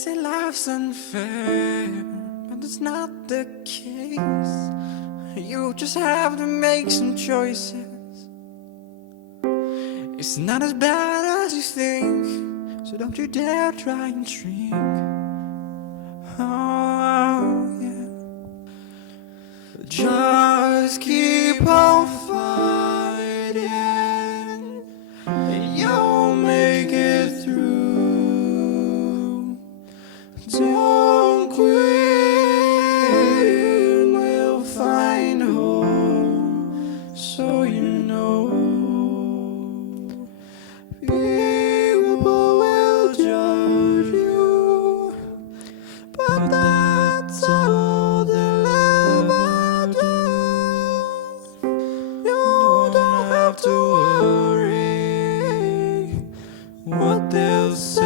say life's unfair, but it's not the case. You just have to make some choices. It's not as bad as you think, so don't you dare try and shrink. Oh yeah. Just keep on fighting, and you'll make it through. Don't quit, and we'll find hope, so you know. People will judge you, but that's all they'll ever do. You don't have to worry what they'll say.